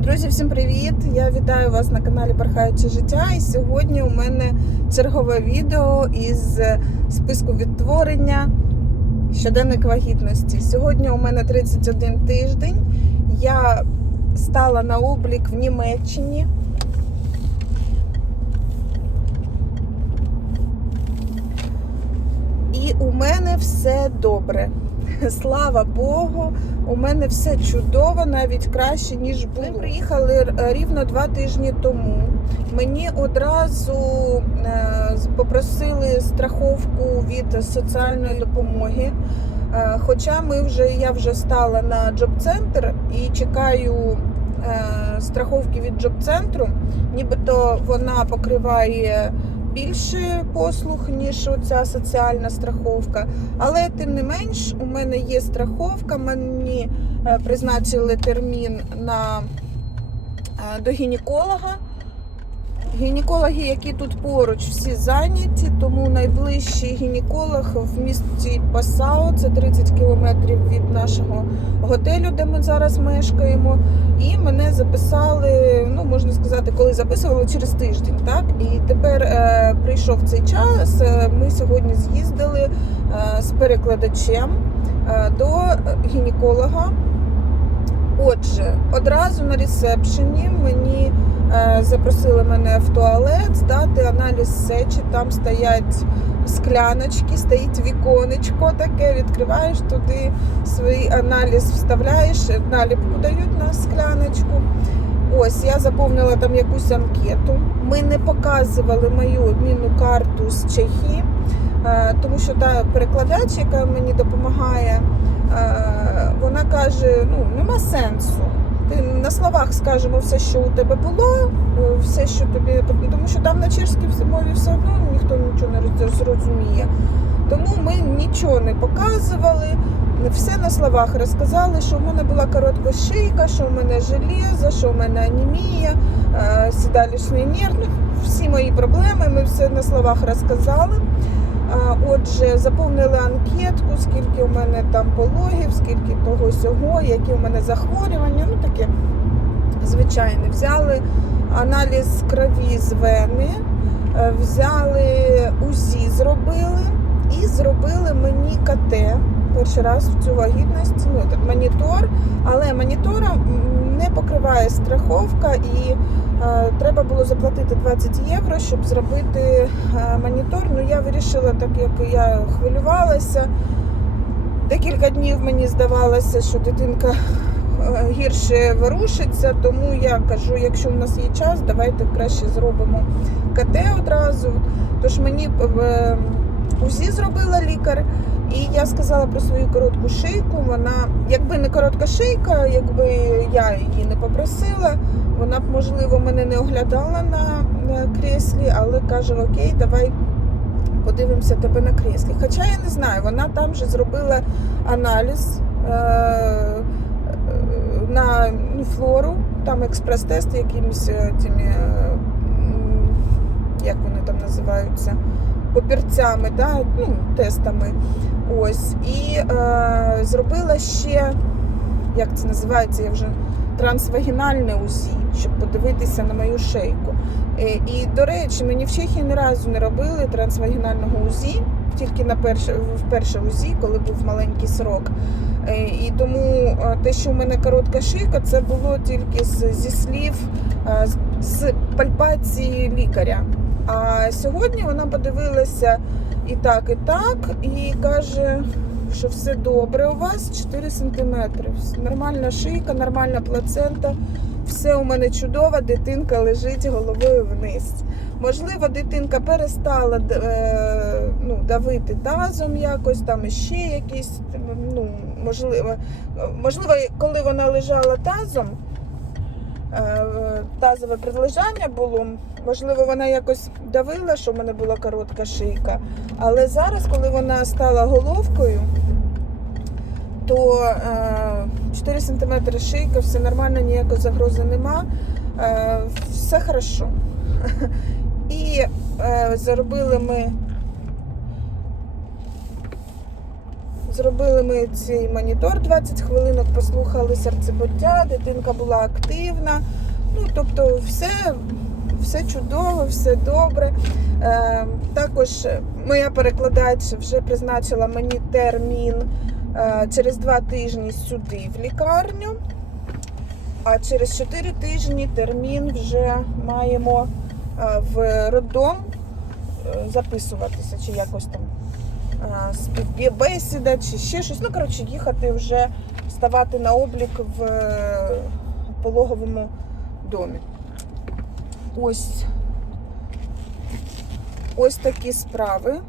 Друзі, всім привіт! Я вітаю вас на каналі Пархаюче життя. І сьогодні у мене чергове відео із списку відтворення щоденник вагітності. Сьогодні у мене 31 тиждень. Я стала на облік в Німеччині. У мене все добре. Слава Богу, у мене все чудово, навіть краще, ніж було. Ми приїхали рівно два тижні тому. Мені одразу е, попросили страховку від соціальної допомоги. Е, Хоча ми вже я вже стала на джоб-центр і чекаю е, страховки від джоб-центру, нібито вона покриває більше послуг, ніж оця соціальна страховка. Але тим не менш, у мене є страховка. Мені е, призначили термін на е, до гінеколога. Гінекологи, які тут поруч, всі зайняті, тому найближчий гінеколог в місті Пасао, це 30 кілометрів від нашого готелю, де ми зараз мешкаємо. І мене записали, ну можна сказати, коли записували через тиждень. Так і тепер е, прийшов цей час. Е, Ми сьогодні з'їздили е, з перекладачем е, до гінеколога. Отже, одразу на ресепшені мені запросили мене в туалет здати аналіз сечі. Там стоять скляночки, стоїть віконечко таке, відкриваєш туди свій аналіз, вставляєш, наліпку дають на скляночку. Ось я заповнила там якусь анкету. Ми не показували мою обмінну карту з Чехії, е, тому що та перекладач, яка мені допомагає, е, вона каже: ну нема сенсу. На словах скажемо все, що у тебе було, е, все, що тобі тому що там на чешській мові все одно ніхто нічого не зрозуміє. Тому ми нічого не показували. Все на словах розказали, що в мене була коротка шийка, що в мене железо, що в мене анемія, е, сідалішний нерв. Ну, всі мої проблеми ми все на словах розказали. Отже, заповнили анкетку, скільки у мене там пологів, скільки того сього, які у мене захворювання. Ну таке звичайне. Взяли аналіз крові з вени, е, взяли УЗІ, зробили і зробили мені КТ. Перший раз в цю вагітність ну, монітор, але монітора не покриває страховка і е, треба було заплатити 20 євро, щоб зробити е, монітор. Ну я вирішила, так як я хвилювалася. Декілька днів мені здавалося, що дитинка е, гірше ворушиться, тому я кажу, якщо в нас є час, давайте краще зробимо КТ одразу. Тож мені е, УЗІ зробила лікар, і я сказала про свою коротку шийку. Вона, якби не коротка шийка, якби я її не попросила, вона б, можливо, мене не оглядала на, на креслі, але каже: Окей, давай подивимося тебе на креслі. Хоча я не знаю, вона там же зробила аналіз е- е- на флору, там експрес-тест якимись е, тими, як вони там називаються, папірцями, да? ну, тестами. Ось. І е, зробила ще, як це називається, я вже трансвагінальне УЗІ, щоб подивитися на мою шейку. Е, І, до речі, мені в Чехії ні разу не робили трансвагінального УЗІ, тільки на перше, в перше УЗІ, коли був маленький срок. Е, І тому е, те, що в мене коротка шийка, це було тільки з- зі слів, з- з пальпації лікаря. А сьогодні вона подивилася і так, і так, і каже, що все добре у вас 4 сантиметри. Нормальна шийка, нормальна плацента. Все у мене чудово, дитинка лежить головою вниз. Можливо, дитинка перестала е, ну, давити тазом якось, там іще якісь, ну, можливо, можливо, коли вона лежала тазом, тазове прилежання було, можливо, вона якось давила, що в мене була коротка шийка. Але зараз, коли вона стала головкою, то е, 4 см шийка, все нормально, ніякої загрози нема. Е, все хорошо. І е, заробили ми Зробили ми цей монітор 20 хвилинок, послухали серцебиття, дитинка була активна. Ну, тобто, все, все чудово, все добре. Е, також моя перекладач вже призначила мені термін е, через два тижні сюди в лікарню. А через 4 тижні термін вже маємо е, в роддом е, записуватися, чи якось там співбесіда, чи ще щось. Ну, коротше, їхати вже ставати на облік в е, пологовому домі. Ось. Ось такі справи.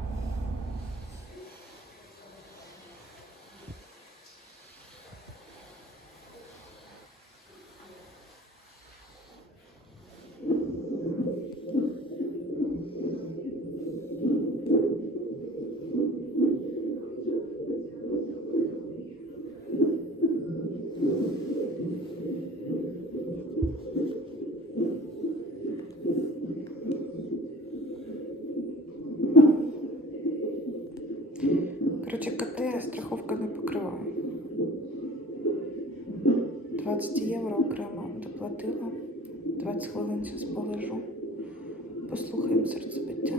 Коротше, КТ страховка не покриває. 20 євро окремо доплатила. 20 хвилин зараз полежу. Послухаємо серцебиття.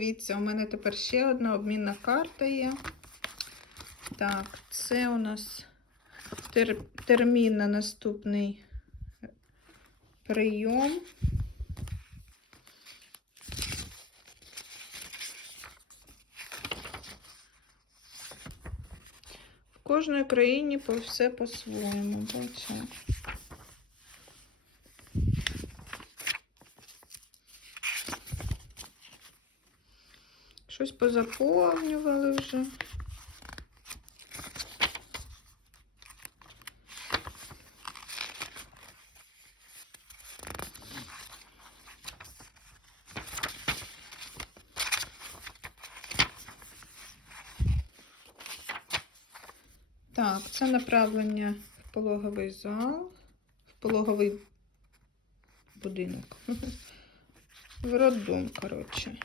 Дивіться, у мене тепер ще одна обмінна карта є. Так, це у нас тер... термін на наступний прийом. В кожній країні все по-своєму. Бачите? Щось позаповнювали вже. Так, це направлення в пологовий зал, в пологовий будинок. В роддом, коротше.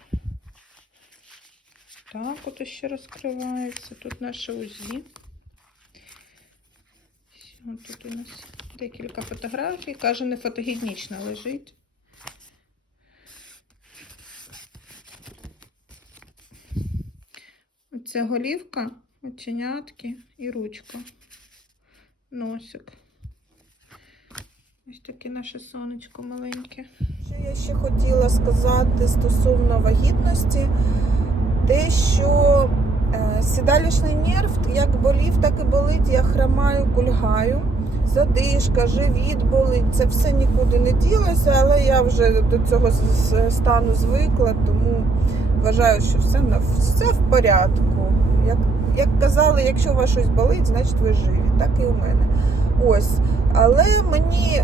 Так, от ще розкривається. Тут наше УЗІ. Тут у нас декілька фотографій. Каже, не фотогенічно лежить. Оце голівка, оченятки і ручка. Носик. Ось таке наше сонечко маленьке. Що я ще хотіла сказати стосовно вагітності, те, що е, сідалішний нерв як болів, так і болить. Я хромаю, кульгаю, задишка, живіт болить. Це все нікуди не ділося, але я вже до цього стану звикла, тому вважаю, що все, все в порядку. Як, як казали, якщо у вас щось болить, значить ви живі. Так і у мене. Ось. Але мені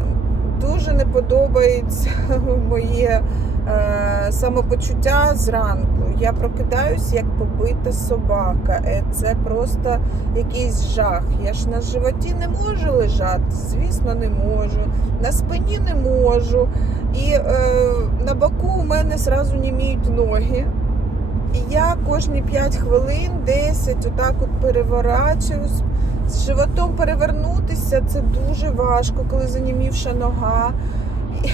дуже не подобається моє е, самопочуття зранку. Я прокидаюсь як побита собака. Е, Це просто якийсь жах. Я ж на животі не можу лежати, звісно, не можу. На спині не можу. І е, на боку у мене зразу німіють ноги. І я кожні 5 хвилин, 10 отак от переворачуюсь. З животом перевернутися це дуже важко, коли занімівша нога.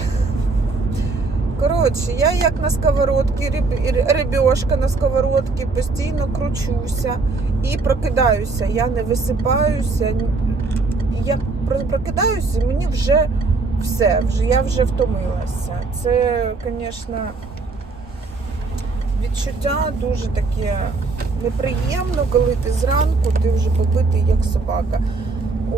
Коротше, я як на сковородці, риб- рибьошка на сковородці, постійно кручуся і прокидаюся. Я не висипаюся. Я прокидаюся, і мені вже все, вже, я вже втомилася. Це, звісно, відчуття дуже таке неприємно, коли ти зранку ти вже побитий як собака.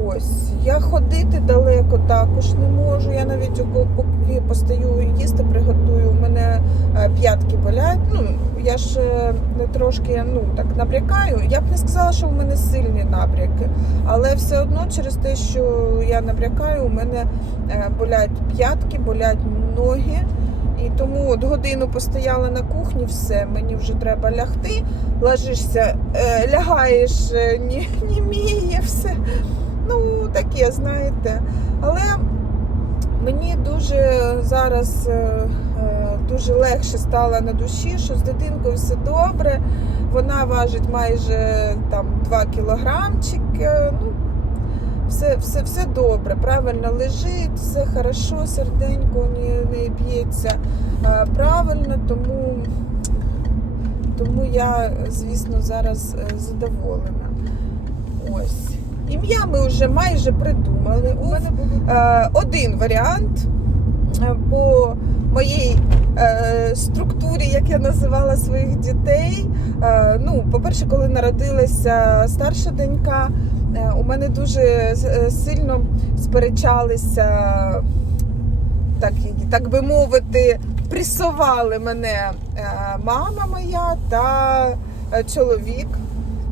Ось. Я ходити далеко також не можу. Я навіть ок- поки постаю їсти приготую. У мене е, п'ятки болять. Ну, я ж е, трошки ну, так набрякаю. Я б не сказала, що у мене сильні набряки, але все одно через те, що я набрякаю, у мене е, болять п'ятки, болять ноги. І тому от годину постояла на кухні, все, мені вже треба лягти. Ложишся, е, лягаєш, е, ні, німіє, все. Ну, таке, знаєте. Але мені дуже зараз е, дуже легше стало на душі, що з дитинкою все добре. Вона важить майже там 2 кілограмчики. Ну, все, все, все добре, правильно лежить, все хорошо, серденько не, не б'ється правильно, тому, тому я, звісно, зараз е, задоволена. Ось. Ім'я ми вже майже придумали. У мене е, один варіант е, по моїй структурі, як я називала своїх дітей. Ну, по-перше, коли народилася старша донька, у мене дуже е, сильно сперечалися, так, так би мовити, пресували мене е, мама моя та е, чоловік.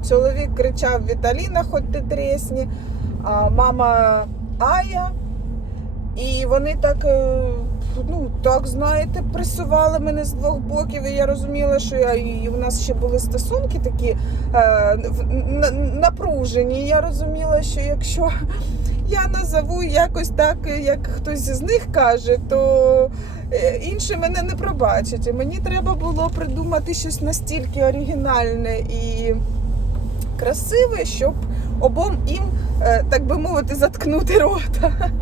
Чоловік кричав Віталіна, хоч ти тресні, а мама Ая. І вони так, е, ну, так, знаєте, пресували мене з двох боків. І я розуміла, що я, і у нас ще були стосунки такі е, напружені. Я розуміла, що якщо я назову якось так, як хтось з них каже, то е, інші мене не пробачать. І мені треба було придумати щось настільки оригінальне і красиве, щоб обом їм, е, так би мовити, заткнути рота.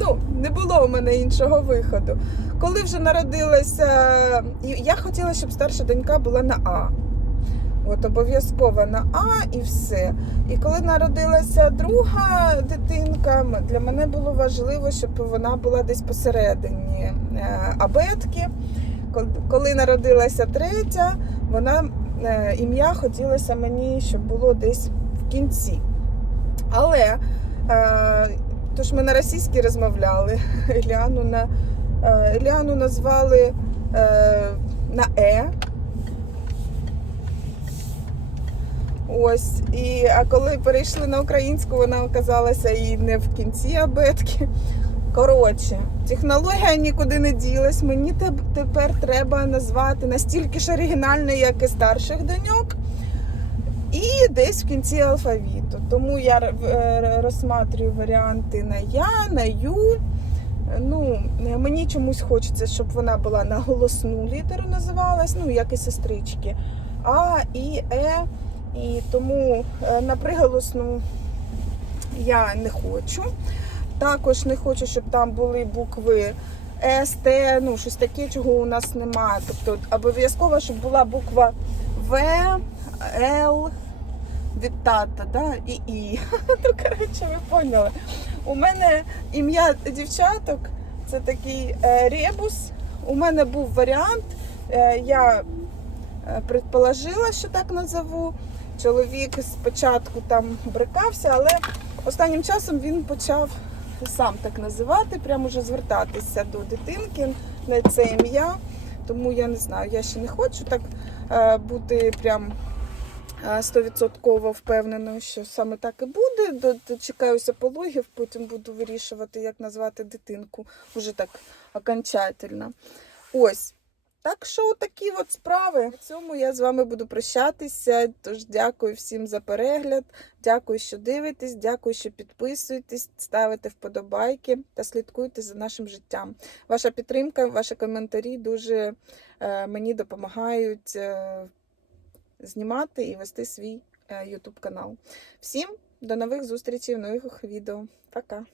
Ну, не було у мене іншого виходу. Коли вже народилася, я хотіла, щоб старша донька була на А. От обов'язково на А і все. І коли народилася друга дитинка, для мене було важливо, щоб вона була десь посередині е, абетки. Коли народилася третя, вона ім'я хотілося мені, щоб було десь в кінці. Але е, то ми на російській розмовляли. Еліану на е, Еліану назвали е, на Е. Ось, і а коли перейшли на українську, вона оказалася і не в кінці абетки. Коротше, технологія нікуди не ділась. Мені теп- тепер треба назвати настільки ж оригінально, як і старших доньок, і десь в кінці алфавіту. Тому я е, розсматрюю варіанти на я, на ю. Ну, мені чомусь хочеться, щоб вона була на голосну літеру називалась, ну, як і сестрички. А, І, Е. І тому е, на приголосну я не хочу. Також не хочу, щоб там були букви С, Т, ну щось таке, чого у нас немає. Тобто обов'язково, щоб була буква В, Л, від тата, да? і І. Ну, коротше, ви поняли. У мене ім'я дівчаток це такий е, ребус. У мене був варіант. Е, я е, предположила, що так назову. Чоловік спочатку там брикався, але останнім часом він почав сам так називати, прямо вже звертатися до дитинки на це ім'я. Тому я не знаю, я ще не хочу так е, бути прям е, стовідсотково впевненою, що саме так і буде. Дочекаюся пологів, потім буду вирішувати, як назвати дитинку вже так окончательно. Ось. Так що такі от справи. В цьому я з вами буду прощатися. Тож дякую всім за перегляд. Дякую, що дивитесь, дякую, що підписуєтесь, ставите вподобайки та слідкуєте за нашим життям. Ваша підтримка, ваші коментарі дуже е, мені допомагають е, знімати і вести свій е, YouTube канал. Всім до нових зустрічей в нових відео. Пока!